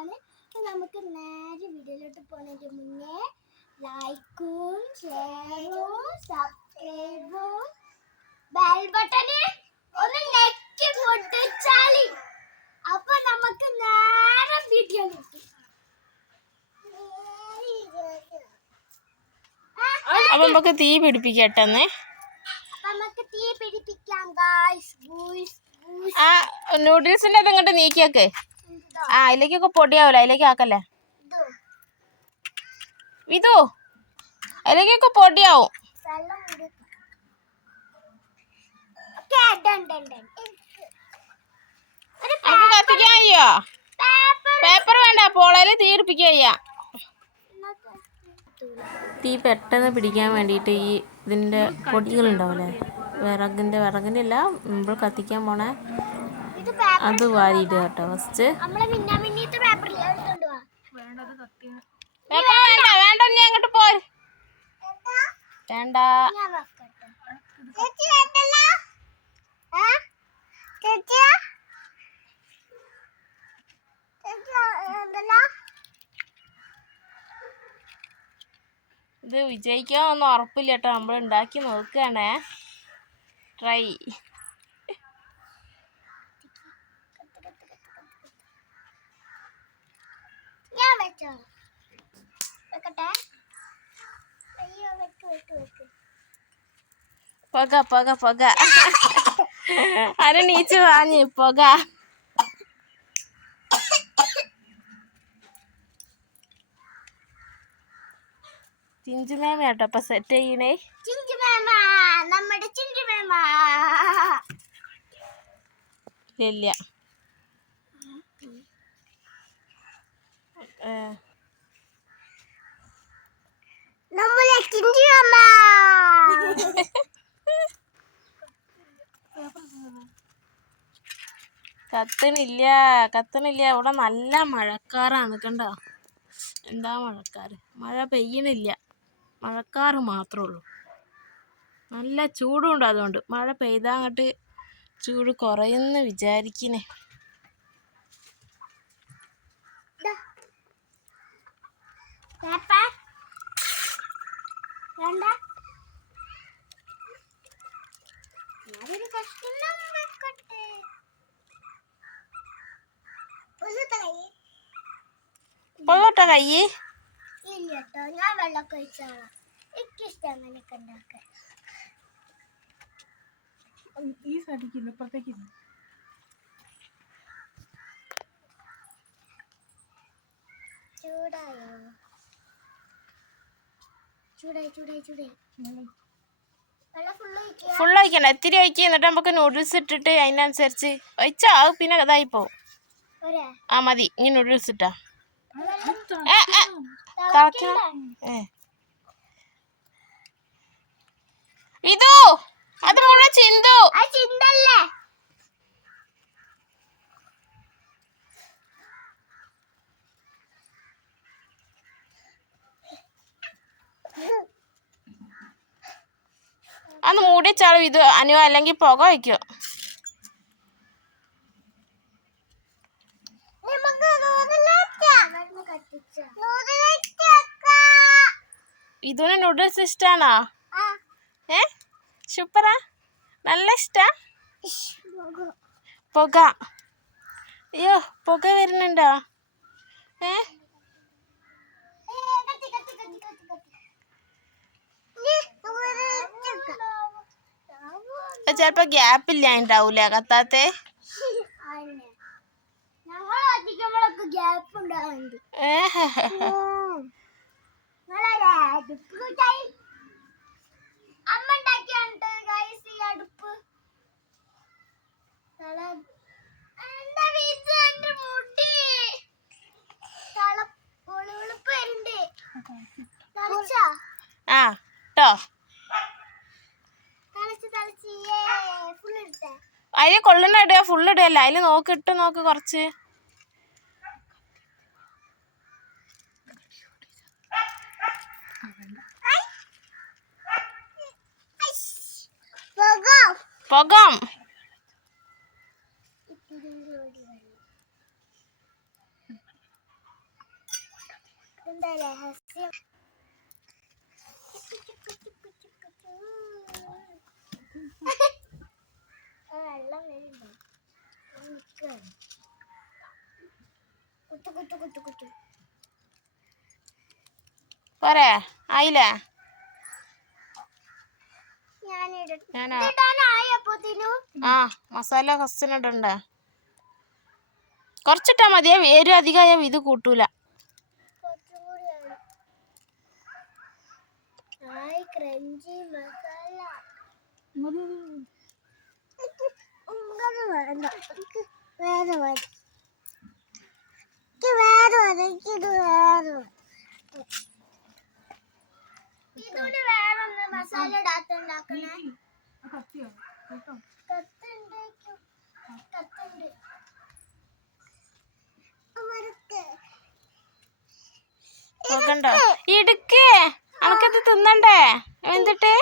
അപ്പൊ നമുക്ക് നേരെ വീഡിയോയിലോട്ട് പോകുന്നതിന് മുന്നേ ലൈക്കും ഷെയറും സബ്സ്ക്രൈബും ബെൽ ബട്ടന് ഒന്ന് നെക്കി പൊട്ടിച്ചാൽ. അപ്പൊ നമുക്ക് നേരെ വീഡിയോ കിട്ടും അപ്പൊ നമുക്ക് തീ പിടിപ്പിക്കട്ടെന്ന് നമുക്ക് തീ പിടിപ്പിക്കാം ഗായ്സ് ഗൂയ്സ് ഗൂയ്സ് ആ നൂഡിൽസിന്റെ അത് ഇങ്ങോട്ട് നീക്കിയൊക്കെ. ആ അതിലേക്കൊക്കെ പൊടിയാവൂല? അതിലേക്ക് ആക്കല്ലേ? വിതു അതിലേക്കൊക്കെ പൊടിയാവും. തീ പെട്ടെന്ന് പിടിക്കാൻ വേണ്ടിയിട്ട് ഈ ഇതിന്റെ പൊടികളുണ്ടാവില്ലേ വിറകിന്റെ വിറകിന്റെ അല്ല നമ്മൾ കത്തിക്കാൻ പോണേ. അത് വാരിയിടുക കേട്ടോ ഫസ്റ്റ് നമ്മളെ മിന്നാ മിന്നീത്തെ പേപ്പറിൽ എടുത്തോണ്ട് വാ. പേപ്പർ വേണ്ട വേണ്ട നീ അങ്ങോട്ട് പോര്. വേണ്ട. ഞാൻ വെക്കട്ടെ. ചേച്ചി വേണ്ടല്ലോ? ആ? ചേച്ചി? ചേച്ചി വേണ്ടല്ലോ? ഇത് വിജയിക്കാന്നൊന്നും ഉറപ്പില്ല കേട്ടോ. നമ്മൾ ഉണ്ടാക്കി നോക്കുകയാണേ. ട്രൈ ഞാൻ വെച്ചോ. വെക്കട്ടെ. അയ്യോ വെക്ക് വെക്ക് വെക്ക്. പുക പുക പുക. അര നീച്ച് വാങ്ങി പുക. ചിഞ്ചുമേമ കേട്ടോ അപ്പൊ സെറ്റ് ചെയ്യണേ. ചിഞ്ചു മേമ നമ്മുടെ ചിഞ്ചു മേമ. ഇല്ല. നമ്മളെ ചിഞ്ചു മേമ കത്തണില്ല കത്തണില്ല ഇവിടെ നല്ല മഴക്കാറാണ് കണ്ടോ? എന്താ മഴക്കാറ്? മഴ പെയ്യണില്ല മഴക്കാറ് മാത്രമേ ഉള്ളൂ. നല്ല ചൂടുണ്ട് അതുകൊണ്ട്. മഴ പെയ്താൽ അങ്ങോട്ട് ചൂട് കുറയുമെന്ന് വിചാരിക്കണേ പേപ്പർ വേണ്ട ഞാനൊരു കഷ്ണം വെക്കട്ടെ ഒരു തൈ പൊള്ളോട്ടോ കൈ. ഞാൻ വെള്ളമൊക്കെ ഒഴിച്ചോളാം എനിക്കിഷ്ടം അങ്ങനെയൊക്കെ ഉണ്ടാക്കാൻ. ഈ സൈഡിക്കില്ല ഇപ്പുറത്തേക്കില്ല ചൂടായോ? ചൂടായി ചൂടായി ചൂടായി. വെള്ളം ഫുള്ള് ഒഴിക്കുക ഫുൾ ഒഴിക്കണം ഇത്തിരി ഒഴിക്കുക എന്നിട്ട് നമുക്ക് നൂഡിൽസ് ഇട്ടിട്ട് അതിനനുസരിച്ച് ഒഴിച്ചാ പിന്നെ ഇതായിപ്പോ ആ മതി ഇനി നൂഡിൽസ് ഇട്ടാ. ഏ. ഇതു അത് മുഴുവൻ ചിന്തു ആ ചിന്തല്ലേ അന്ന് മൂടിച്ചാളും ഇത് അനു അല്ലെങ്കിൽ പുക വയ്ക്കും ഇതിന് നൂഡിൽസ് ഇഷ്ടാണോ? ഏ? സൂപ്പറാ നല്ല ഇഷ്ടാ? പുക. അയ്യോ പുക വരുന്നുണ്ടോ? ഏ? ചിലപ്പോ ഗ്യാപ്പ് ഇല്ലാണ്ടാവൂലേ കത്താത്തെ? ആ ട്ടോ തളിച്ച് തളിച്ച്. ഫുൾ എടുത്തേ. അതിന് കൊള്ളുന്ന ഇടുക ഫുൾ ഇടുകയല്ല. അതിൽ നോക്കിട്ട് നോക്ക് കുറച്ച്. പോകാം. വെള്ളം വരുന്നു കുത്തു കുത്തു കുത്തു കുത്തു. പോരെ ആയില്ലേ? ആ മസാല ഫസ്റ്റിന് ഇടണ്ടേ. കുറച്ചിട്ടാ മതിയെ വേരും അധികമായ ഇത് കൂട്ടൂല. വേറെ വേറെ ആയി മസാല നോക്കണ്ടോ. ഇടുക്കേ. അനക്കത് തിന്നണ്ടേ? എന്നിട്ട്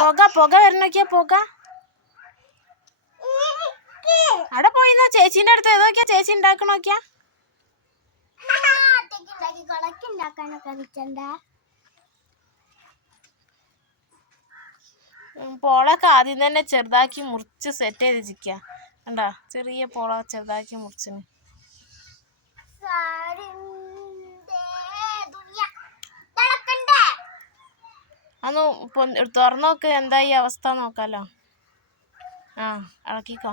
പുക പുക. വരണോക്കിയാ പുക. അവിടെ പോയി ചേച്ചിന്റെ അടുത്ത് ഏതൊക്കെയാ ചേച്ചി ഉണ്ടാക്കണോക്കിയാ പോളൊക്കെ ആദ്യം തന്നെ ചെറുതാക്കി മുറിച്ച് സെറ്റ് ചെയ്ത് ചിക്ക കണ്ടാ? ചെറിയ പോള ചെറുതാക്കി മുറിച്ചിന്. അന്ന് തുറന്നോക്ക് തുറന്ന് നോക്ക് എന്താ ഈ അവസ്ഥ നോക്കാലോ. ആ ഇളക്കിക്കോ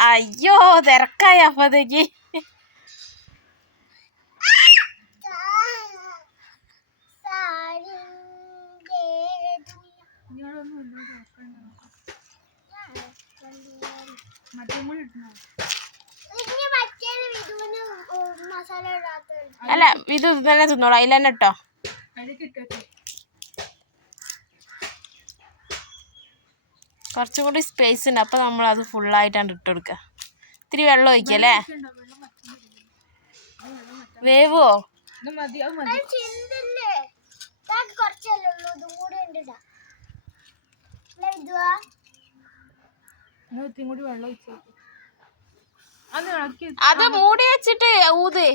വിധുവിന് മസാല അപ്പത്തേക്ക് അല്ല ഇത് ഇത് തന്നെ തിന്നോളൂ അതിൽ തന്നെ ഇട്ടോ അതിലേക്ക് ഇട്ടേക്ക് കുറച്ചും കൂടി സ്പേസ് ഉണ്ട്. അപ്പം നമ്മൾ അത് ഫുള്ളായിട്ടാണ് ഇട്ട് കൊടുക്കുക ഇത്തിരി വെള്ളം വെള്ളം വറ്റുന്നില്ല വേവോ? അത് മൂടി വെച്ചിട്ട് ഊത്.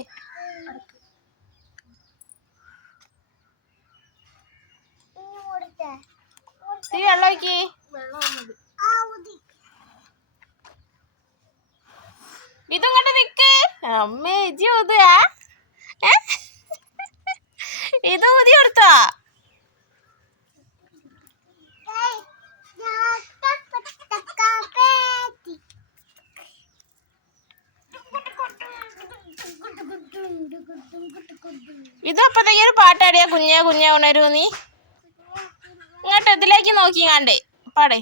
ഇത്തിരി വെള്ളം ഒഴിക്കി. വെള്ളം മതി ആ ഊതി ഇതും കൊണ്ട് നിക്ക്. അമ്മേ ഇജി ഊതുക? ഇത് ഊതി കൊടുത്തോ? ഏയ്, ഞാൻ തക്കത്തക്കാപ്പേത്തി. ഇത് അപ്പത്തേക്ക് ഒരു പാട്ടാടിയാ കുഞ്ഞേ കുഞ്ഞേ ഉണരൂ നീ? ഇങ്ങോട്ട് ഇതിലേക്ക് നോക്കി കണ്ടേ പാടേ.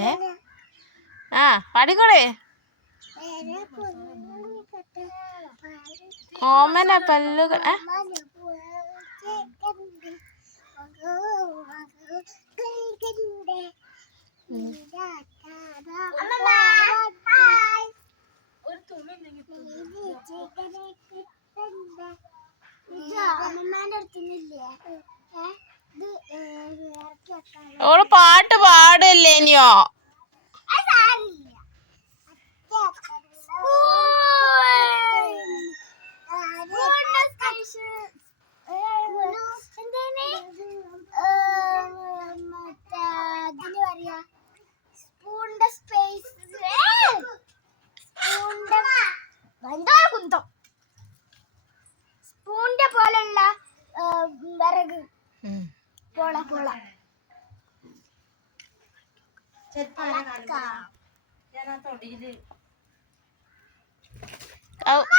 ഏ? ആ പാടിക്കോളേ ഓമന പല്ലുകൾ ഏ? Iya.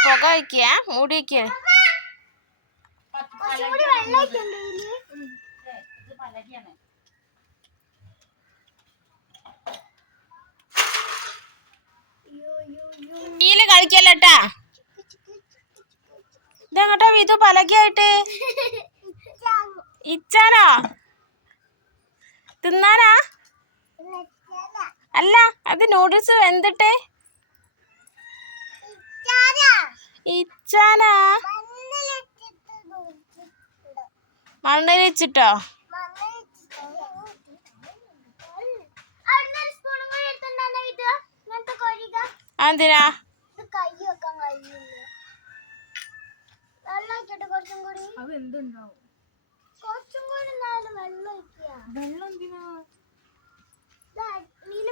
പുക വയ്ക്കുക മൂടി വയ്ക്കുക നീല കളിക്കല്ലട്ടാ ഇതെങ്ങട്ടാ വിധു പലകയായിട്ട്. ഇച്ചാനോ? തിന്നാനാ. അല്ല അത് നൂഡിൽസ് വെന്തിട്ടേ. ഇച്ചാനാ. മണ്ണിൽ വെച്ചിട്ടോ. എന്തിനാ ഇത് കൈ വെക്കാൻ കഴിയില്ല വെള്ളം കുറച്ചും കൂടി അത് എന്തുണ്ടാവും കുറച്ചും കൂടി എന്നാലും വെള്ളം വെള്ളം എന്തിനാ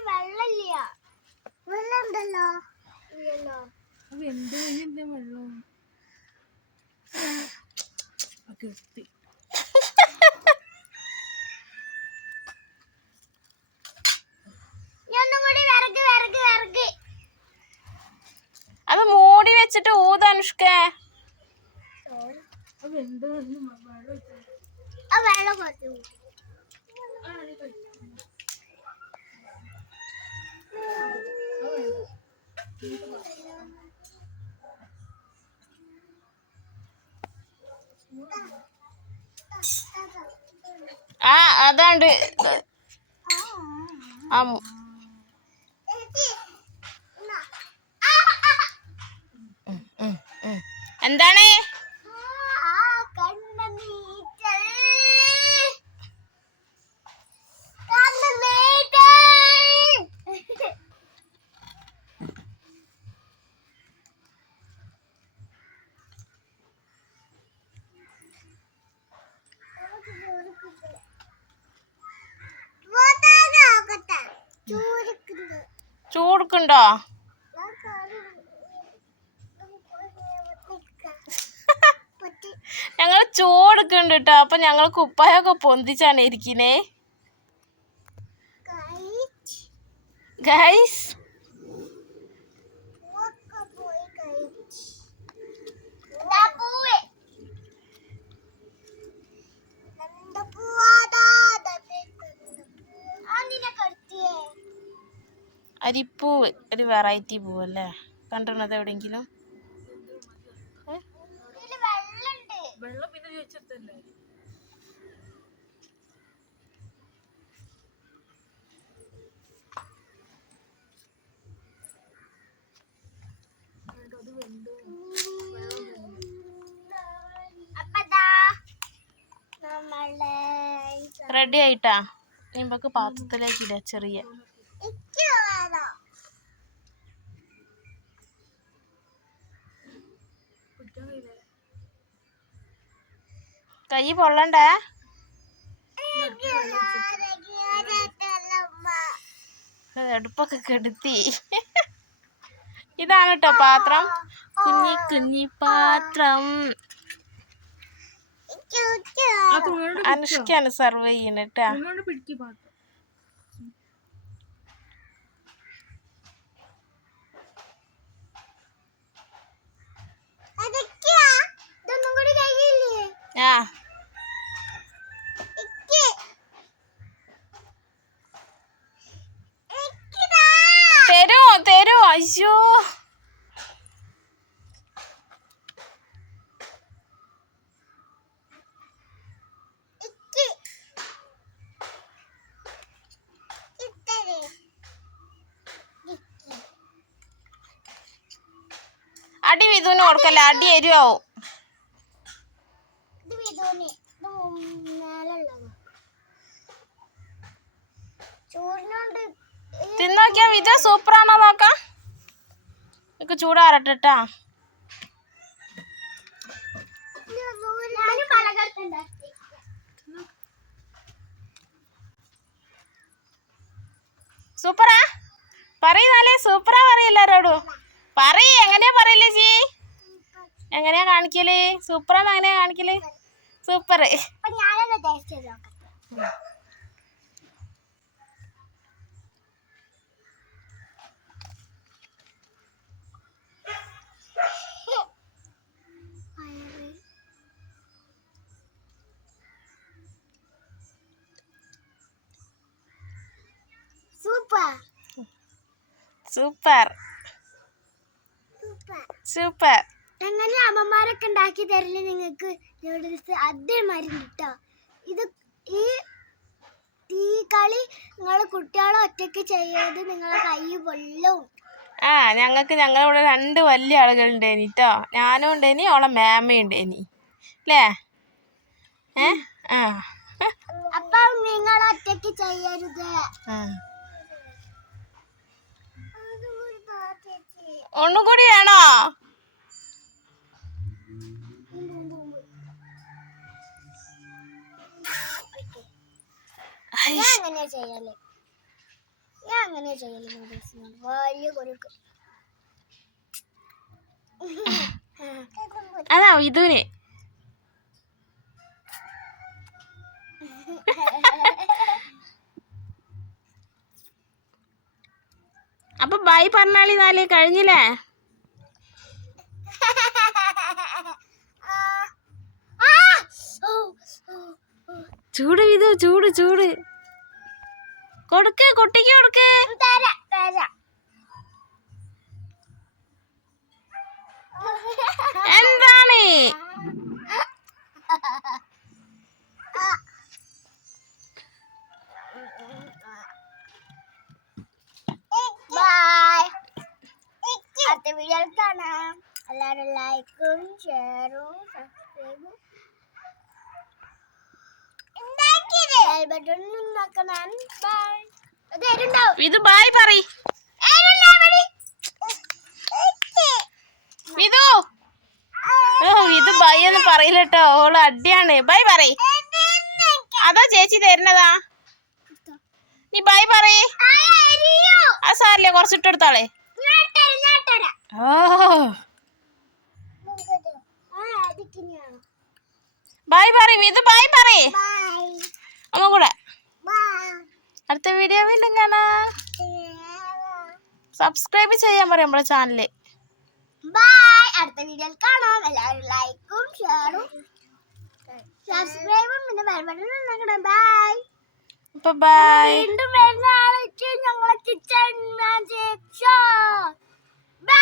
വെള്ളമില്ല. വെള്ളം ഉണ്ടല്ലോ ഇല്ലല്ലോ. അത് എന്ത് വെള്ളം? കിട്ടി. മൂടി വെച്ചിട്ട് ഊത അനുഷ്കേ. അത് എന്താ വെള്ളം? ഒഴിച്ചാ ആ വെള്ളം കുറച്ച് കൂടി. ആ അതാണ്ട് ആ. എന്താണ് ചൂടുക്കുണ്ടോ ഞാൻ കാര്യം പറ്റി ഞങ്ങൾ ചൂടുക്കുണ്ട് കേട്ടോ അപ്പൊ ഞങ്ങൾ കുപ്പായൊക്കെ പൊന്തിച്ചാണ് ഇരിക്കുന്നേ ഗൈസ് അരിപ്പൂവ് ഒരു വെറൈറ്റി പൂവല്ലേ കണ്ടിരുന്നത് എവിടെയെങ്കിലും ഇതിൽ വെള്ളണ്ട് വെള്ളം പിന്നെ ചോദിച്ചെത്തല്ലേ അപ്പതാ. നമ്മളെ റെഡി ആയിട്ടാ? നമുക്ക് പാത്രത്തിലേക്ക് ഇടാം ചെറിയ. കൈ പൊള്ളണ്ടേ? അടുപ്പൊക്കെ കെടുത്തി. ഇതാണ് കേട്ടോ പാത്രം. കുഞ്ഞി കുഞ്ഞി പാത്രം. അനുഷ്കാണ് സർവ് ചെയ്യണ കേട്ടാ ആ. അയ്യോ അടി വിധുവിന് കൊടുക്കല്ല? അടി എരിവാവും. തിന്നോക്കിയാ വിധ സൂപ്പറാണോ നോക്കാം? എനിക്ക് ചൂടാറട്ടെ കേട്ടാ സൂപ്പറാ? പറയുന്നാലേ സൂപ്പറാ പറയല്ലാരോടു പറയ് എങ്ങനെയാ പറയല്ലേ ചീ എങ്ങനെയാ കാണിക്കൽ? സൂപ്പറാന്ന് എങ്ങനെയാ കാണിക്കൽ? സൂപ്പർ അപ്പൊ ഞാനൊന്ന് ടേസ്റ്റ് ചെയ്ത് നോക്കട്ടെ സൂപ്പർ. സൂപ്പർ. എങ്ങനെ അമ്മമാരൊക്കെ ഉണ്ടാക്കി തരൽ നിങ്ങൾക്ക് നൂഡിൽസ് അതേമാതിരി കിട്ടോ? ഇത് ഈ തീ കളി നിങ്ങൾ കുട്ടികളെ ഒറ്റയ്ക്ക് ചെയ്യത് നിങ്ങളെ കൈ പൊല്ലും ആ ഞങ്ങൾക്ക് ഞങ്ങളിവിടെ രണ്ട് വലിയ ആളുകളുണ്ടേനി കേട്ടോ ഞാനും ഉണ്ടേനി ഓളെ മേമയുണ്ടേനി അല്ലേ ഏ? ആ. അപ്പം നിങ്ങൾ ഒറ്റയ്ക്ക് ചെയ്യരുത് ആ. ഒന്നും കൂടി വേണോ ചെയ്യൽ. ഞാൻ ചെയ്യൽ വലിയ അതാ ഇതുവിന് അപ്പൊ ബൈ പറഞ്ഞാളി നാല് കഴിഞ്ഞില്ലേ. ചൂട് ഇത് ചൂട് ചൂട് കൊടുക്ക് കുട്ടിക്ക് കൊടുക്ക് ബട്ടണും നോക്കണം ബൈ ഇത് ബൈ പറ. വിധു. ഇത് ബൈ എന്ന് പറയില്ലട്ടോ ഓൾ അടിയാണ്. ബൈ പറ. അതാ ചേച്ചി തരുന്നതാ. നീ ബൈ പറ. ആ സാറില്ലേ കുറച്ചിട്ട് എടുത്താളെ ഓ. ബൈ പറ ഇത് ബൈ പറ. ഒന്നും കൂടെ. അടുത്ത വീഡിയോ വീണ്ടും കാണാ. സബ്സ്ക്രൈബ് ചെയ്യാൻ പറയാം നമ്മുടെ ചാനൽ ബൈ അടുത്ത വീഡിയോയിൽ കാണാം. എല്ലാവരും ലൈക്കും ഷെയറും സബ്സ്ക്രൈബും പിന്നെ വരുമ്പോഴും ബൈ അപ്പൊ ബൈ വീണ്ടും വരുന്ന ആൾക്ക് ഞങ്ങളെ കിച്ചൺ മാജിക് ഷോ ബൈ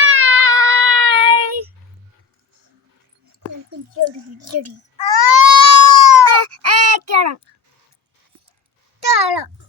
掉了。